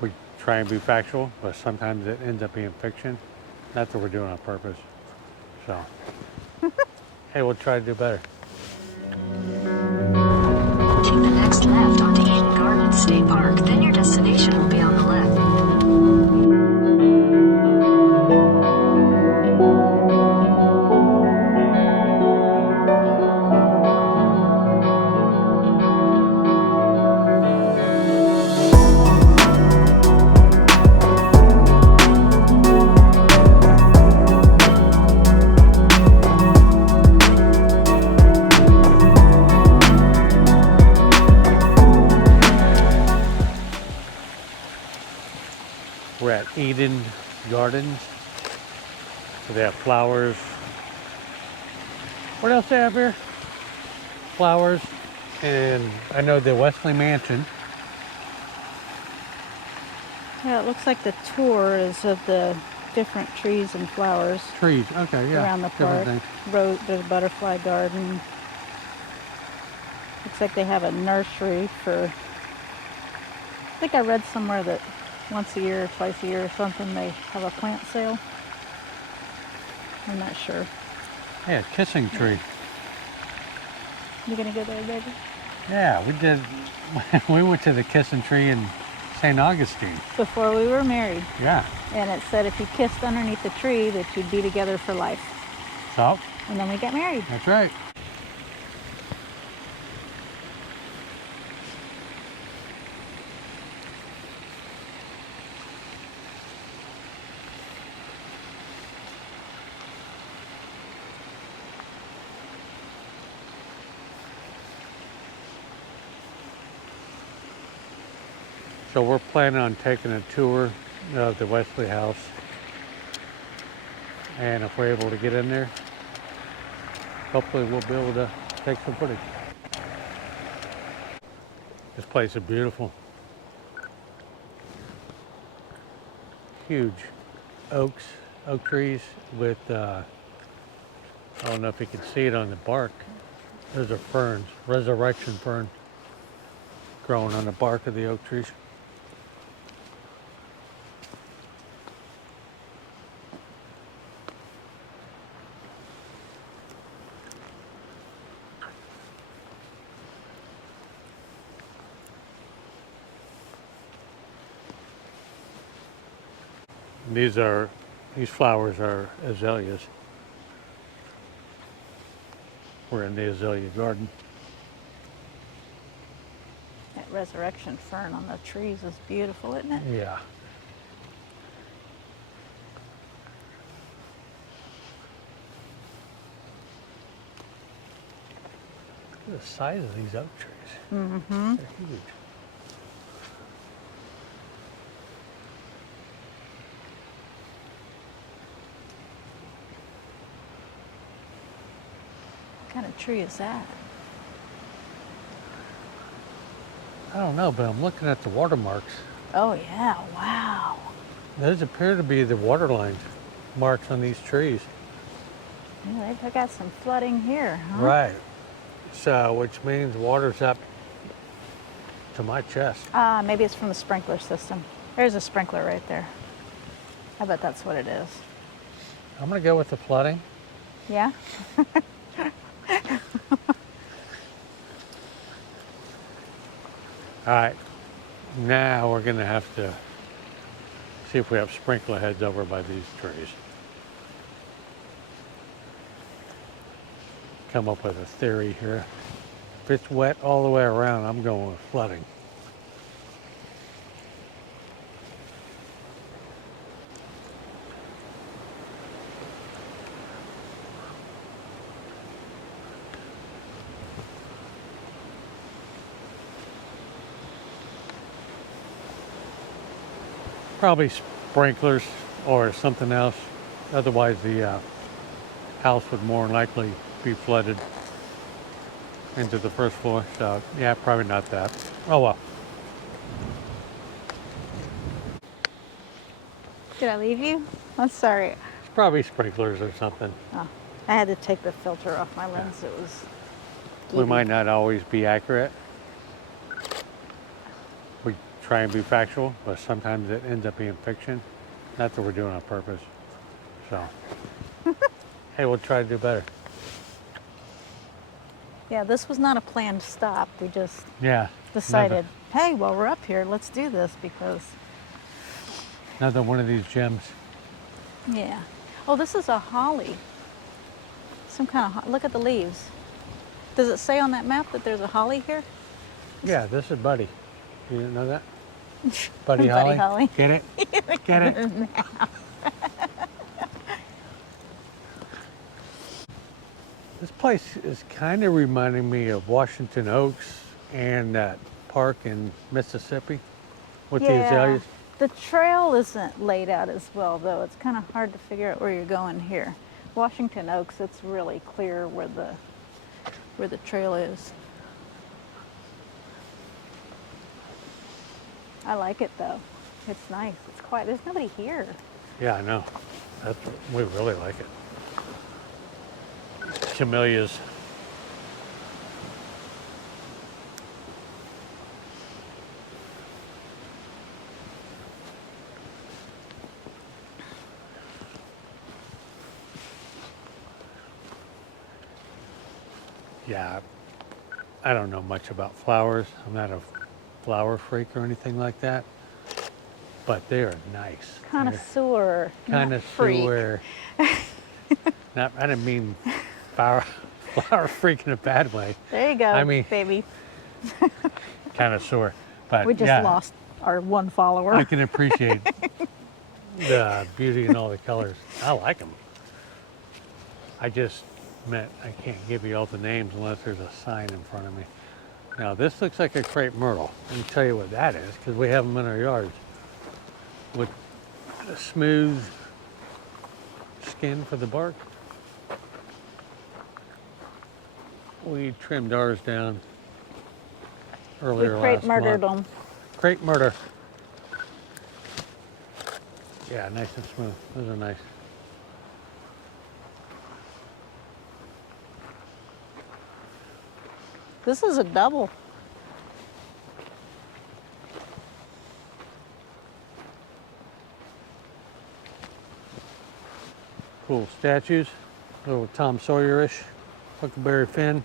We try and be factual, but sometimes it ends up being fiction. That's what we're doing on purpose. So, hey, we'll try to do better. Take the next left onto Eden Gardens State Park, then your destination will be on the left. We're at Eden Gardens. So they have flowers. What else they have here? Flowers. And I know the Wesley Mansion. Yeah, it looks like the tour is of the different trees and flowers Trees. Okay, yeah. around the park. Different There's a butterfly garden. Looks like they have a nursery for, I think I read somewhere that once a year or twice a year or something they have a plant sale. I'm not sure. Yeah, kissing tree. You gonna go there, baby? Yeah, we did. We went to the kissing tree in St. Augustine. Before we were married. Yeah. And it said if you kissed underneath the tree that you'd be together for life. So, And then we got married. that's right. So we're planning on taking a tour of the Wesley house. And if we're able to get in there, hopefully we'll be able to take some footage. This place is beautiful. Huge oak trees with, I don't know if you can see it on the bark. Those are ferns, resurrection fern, growing on the bark of the oak trees. These flowers are azaleas. We're in the azalea garden. That resurrection fern on the trees is beautiful, isn't it? Yeah. Look at the size of these oak trees. Mm-hmm. They're huge. What kind of tree is that? I don't know, but I'm looking at the watermarks. Oh yeah, wow. Those appear to be the water lines marks on these trees. Yeah, they've got some flooding here, huh? Right. So, which means water's up to my chest. Maybe it's from the sprinkler system. There's a sprinkler right there. I bet that's what it is. I'm gonna go with the flooding. Yeah? All right, now we're gonna have to see if we have sprinkler heads over by these trees. Come up with a theory here. If it's wet all the way around, I'm going with flooding. Probably sprinklers or something else. Otherwise, the house would more than likely be flooded into the first floor. So, yeah, probably not that. Oh well. Did I leave you? I'm sorry. It's probably sprinklers or something. Oh, I had to take the filter off my lens. It was We might not always be accurate. We try and be factual, but sometimes it ends up being fiction. Not that we're doing it on purpose. So, hey, we'll try to do better. Yeah, this was not a planned stop. We just Yeah. decided, hey, while we're up here, let's do this because, Another one of these gems. yeah. Oh, this is a holly. Some kind of, look at the leaves. Does it say on that map that there's a holly here? Yeah, this is Buddy. You didn't know that? Buddy Buddy Holly. holly. Get it? Get it? This place is kind of reminding me of Washington Oaks and that park in Mississippi with the azaleas. The trail isn't laid out as well, though. It's kind of hard to figure out where you're going here. Washington Oaks, it's really clear where the trail is. I like it though. It's nice. It's quiet. There's nobody here. Yeah, I know. We really like it. Camelias. Yeah, I don't know much about flowers. I'm not a flower freak or anything like that, but they are nice. Connoisseur. not freak. Connoisseur. Not, I didn't mean flower freak in a bad way. There you go, I mean, baby. Connoisseur. But We just yeah, lost our one follower. I can appreciate the beauty in all the colors. I like them. I just meant I can't give you all the names unless there's a sign in front of me. Now this looks like a crepe myrtle. Let me tell you what that is, because we have them in our yards. With a smooth skin for the bark. We trimmed ours down We earlier crepe last murdered month. them. Crepe murder. Yeah, nice and smooth. Those are nice. This is a double. Cool statues. Little Tom Sawyer-ish. Huckleberry Finn.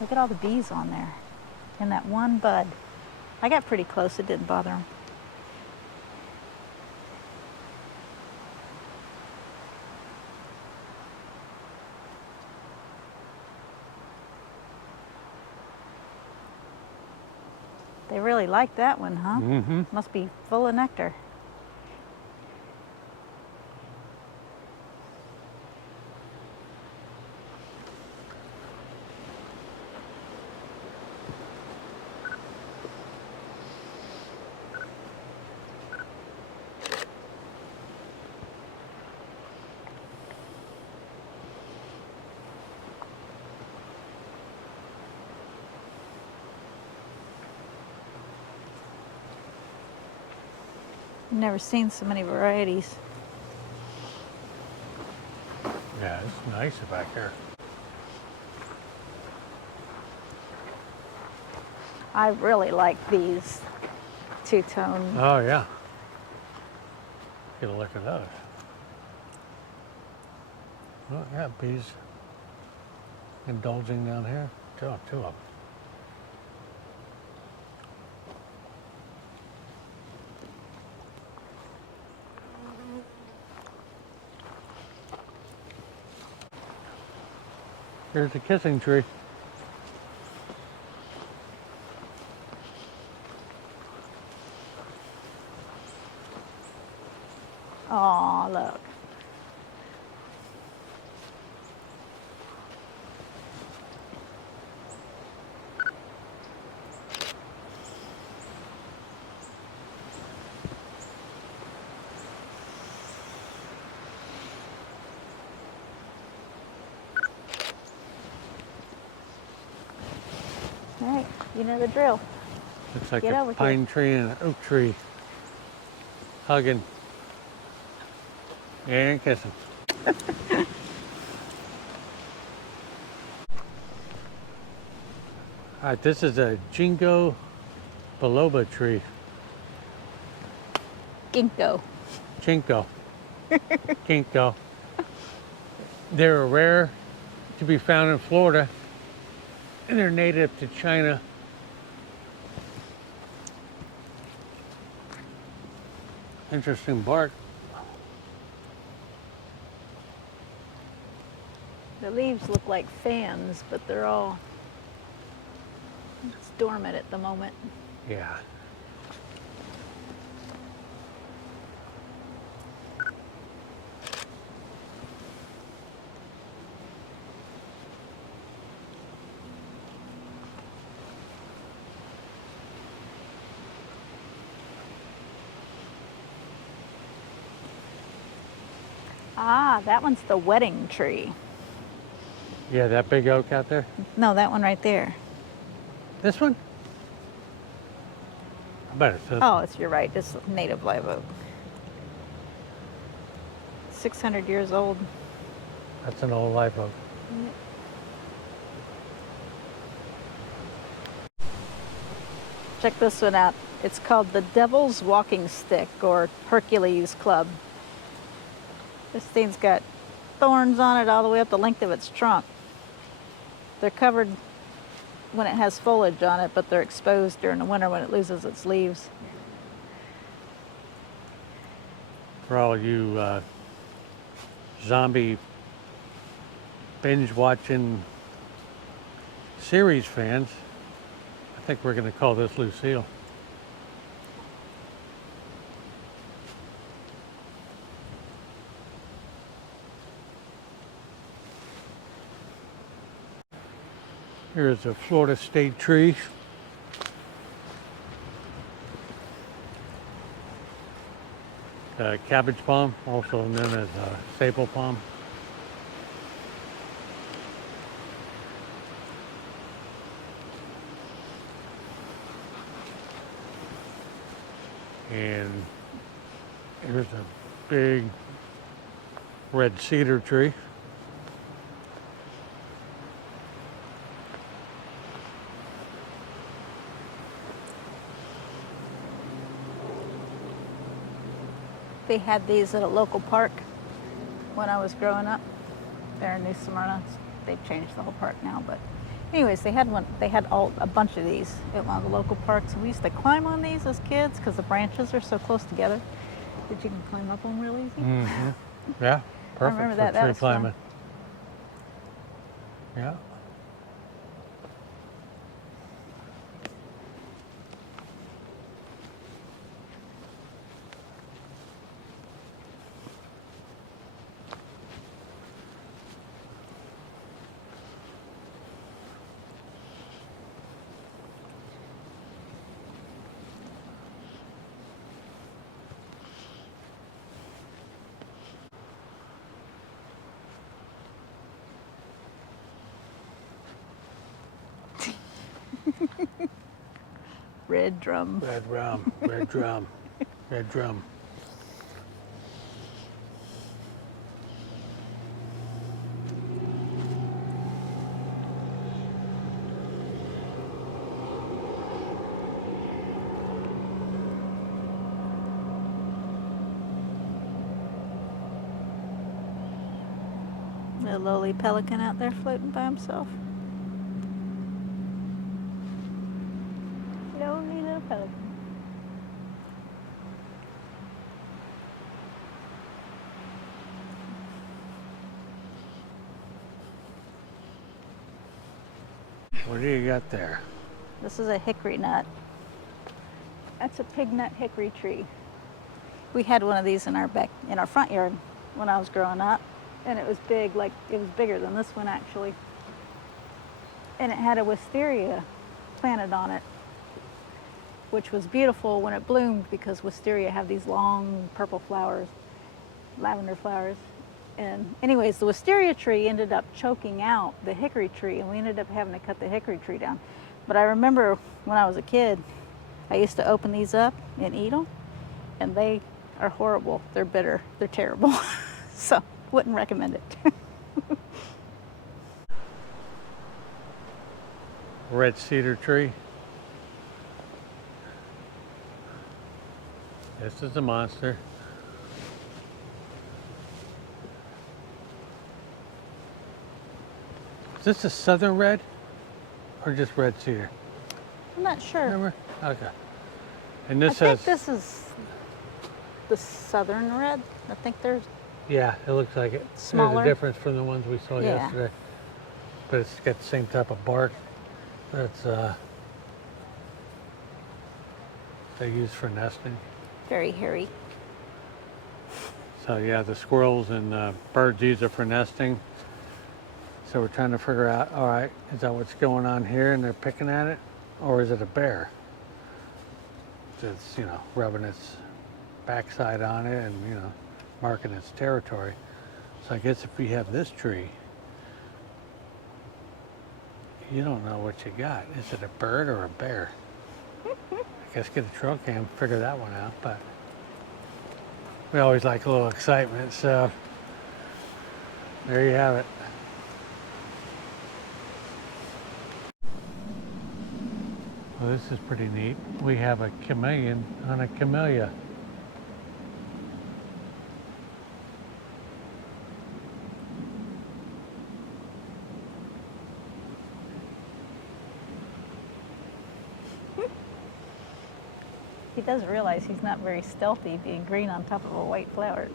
Look at all the bees on there. And that one bud. I got pretty close, it didn't bother them. They really like that one, huh? Mm-hmm. Must be full of nectar. Never seen so many varieties. Yeah, it's nice back here. I really like these two-tone. Oh yeah. Get a look at those. Oh yeah, bees. indulging down here. Two of them. Here's the kissing tree. Oh, look. All right, you know the drill. Looks like Get a over here. pine tree and an oak tree hugging and kissing. All right, this is a Ginkgo biloba tree. Ginkgo. Ginkgo. Ginkgo. They're rare to be found in Florida, and they're native to China. Interesting bark. The leaves look like fans, but they're all it's dormant at the moment. Yeah. Ah, that one's the wedding tree. Yeah, that big oak out there. No, that one right there. This one? I bet it's this. Oh, you're right. It's native live oak. 600 years old. That's an old live oak. Check this one out. It's called the Devil's Walking Stick or Hercules Club. This thing's got thorns on it all the way up the length of its trunk. They're covered when it has foliage on it, but they're exposed during the winter when it loses its leaves. For all you zombie binge watching series fans, I think we're going to call this Lucille. Here's a Florida state tree. Cabbage palm, also known as staple palm. And here's a big red cedar tree. They had these at a local park when I was growing up there in New Smyrna. They've changed the whole park now, but anyways, they had one. They had a bunch of these at one of the local parks. We used to climb on these as kids because the branches are so close together that you can climb up them real easy. Mm-hmm. Yeah, perfect remember for that. That tree was fun. climbing. Yeah. Red drum. Red drum, red drum, red drum. The lowly pelican out there floating by himself. Lonely little pelican. What do you got there? This is a hickory nut. That's a pig nut hickory tree. We had one of these in our front yard when I was growing up, and it was big, like it was bigger than this one actually. And it had a wisteria planted on it, which was beautiful when it bloomed because wisteria have these long purple flowers, lavender flowers. And anyways, the wisteria tree ended up choking out the hickory tree, and we ended up having to cut the hickory tree down. But I remember when I was a kid, I used to open these up and eat them, and they are horrible. They're bitter. They're terrible. So, wouldn't recommend it. Red cedar tree. This is a monster. Is this a southern red or just red cedar? I'm not sure. Remember? Okay. And this I has, think this is the southern red. I think there's, yeah, it looks like it. Smaller. There's a difference from the ones we saw Yeah. yesterday. But it's got the same type of bark that's they use for nesting. very hairy. So yeah, the squirrels and birds use it for nesting. So we're trying to figure out, all right, is that what's going on here and they're picking at it? Or is it a bear that's, rubbing its backside on it and, marking its territory? So I guess if we have this tree, you don't know what you got. Is it a bird or a bear? I guess get a trail cam, figure that one out, but we always like a little excitement, so there you have it. Well, this is pretty neat. We have a chameleon on a camellia. He doesn't realize he's not very stealthy being green on top of a white flower.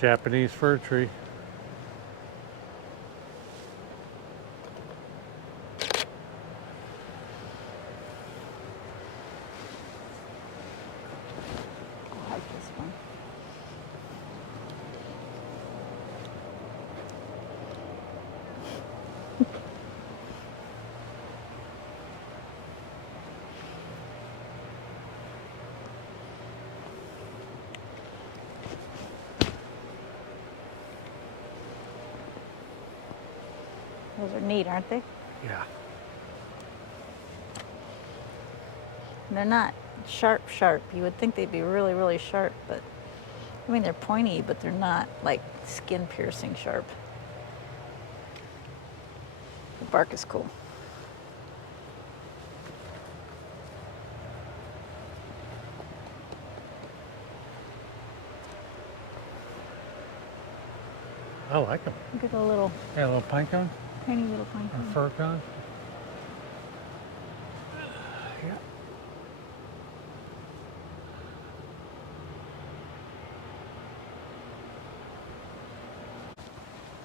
Japanese fir tree. I like this one. Those are neat, aren't they? Yeah. They're not sharp. You would think they'd be really, really sharp, but I mean, they're pointy, but they're not like skin piercing sharp. The bark is cool. I like them. Look at the little Yeah, a little pine cone tiny little pine or cone. fir cone. Yeah.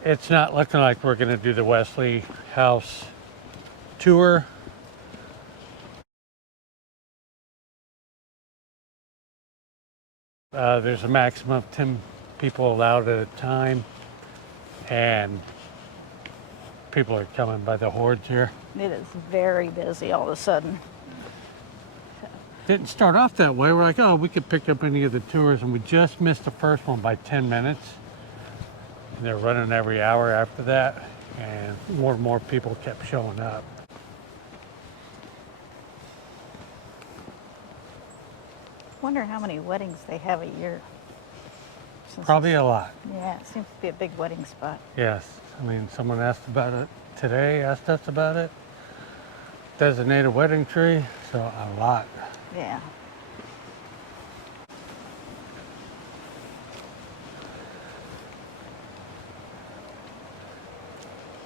It's not looking like we're going to do the Wesley House tour. There's a maximum of 10 people allowed at a time, and people are coming by the hordes here. It is very busy all of a sudden. Didn't start off that way. We're like, oh, we could pick up any of the tours, and we just missed the first one by 10 minutes. And they're running every hour after that, and more people kept showing up. Wonder how many weddings they have a year. Since Probably a lot. yeah, it seems to be a big wedding spot. Yes. I mean, someone asked about it today, asked us about it. Designated wedding tree, so a lot. Yeah.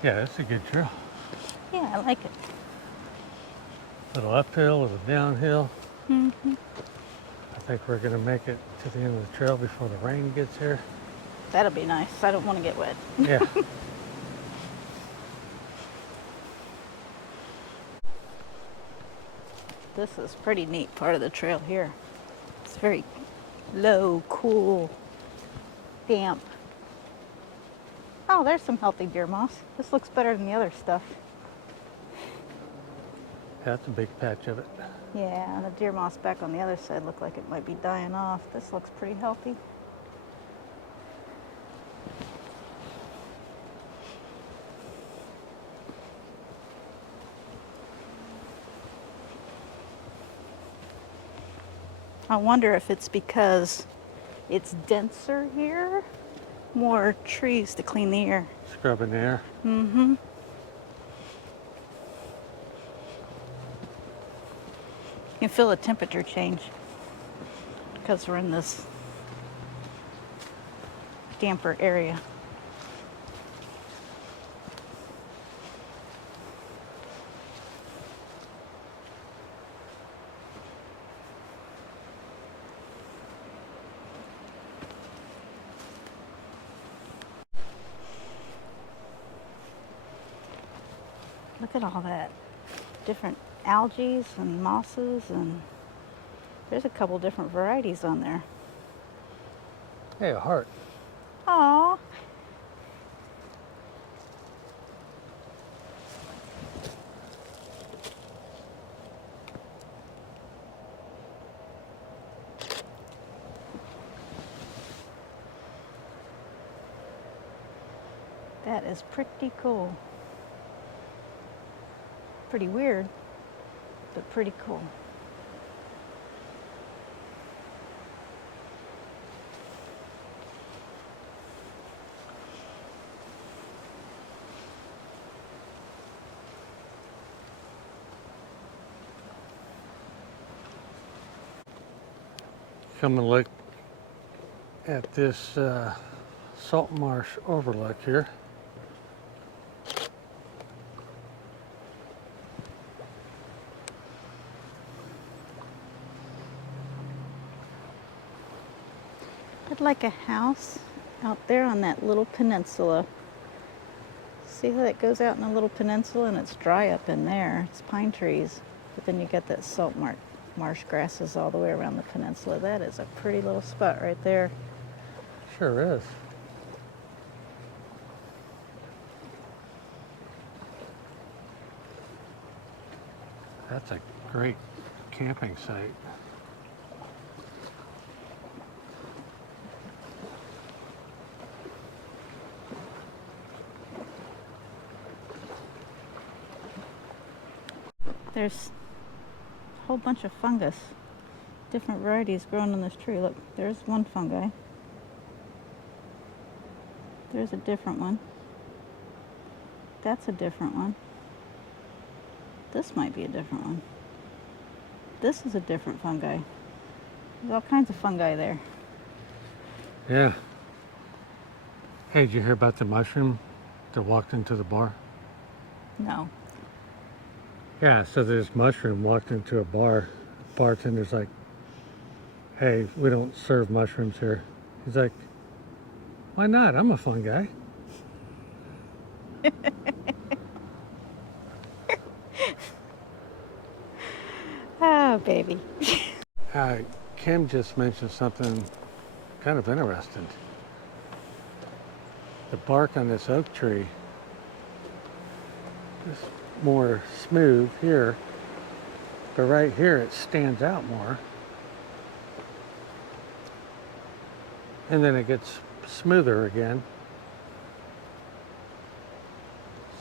Yeah, that's a good trail. Yeah, I like it. Little uphill, little downhill. Mm-hmm. I think we're gonna make it to the end of the trail before the rain gets here. That'll be nice. I don't want to get wet. Yeah. This is pretty neat part of the trail here. It's very low, cool, damp. Oh, there's some healthy deer moss. This looks better than the other stuff. That's a big patch of it. Yeah, and the deer moss back on the other side looked like it might be dying off. This looks pretty healthy. I wonder if it's because it's denser here, more trees to clean the air. Scrubbing the air. Mm-hmm. You can feel the temperature change because we're in this damper area. Look at all that different algae and mosses, and there's a couple different varieties on there. Hey, a heart. Aww. That is pretty cool. Pretty weird, but pretty cool. Come and look at this salt marsh overlook here. I'd like a house out there on that little peninsula. See how that goes out in a little peninsula, and it's dry up in there. It's pine trees, but then you get that salt marsh grasses all the way around the peninsula. That is a pretty little spot right there. Sure is. That's a great camping site. There's a whole bunch of fungus, different varieties growing on this tree. Look, there's one fungi. There's a different one. That's a different one. This might be a different one. This is a different fungi. There's all kinds of fungi there. Yeah. Hey, did you hear about the mushroom that walked into the bar? No. Yeah, so this mushroom walked into a bar. Bartender's like, hey, we don't serve mushrooms here. He's like, why not? I'm a fun guy. Oh, baby. Kim just mentioned something kind of interesting. The bark on this oak tree is more smooth here, But right here it stands out more. And then it gets smoother again.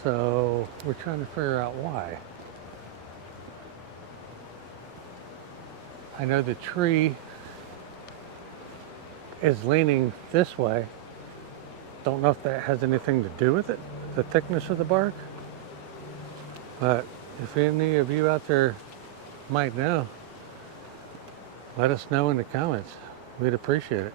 So we're trying to figure out why. I know the tree is leaning this way. Don't know if that has anything to do with it, the thickness of the bark. But if any of you out there might know, let us know in the comments. We'd appreciate it.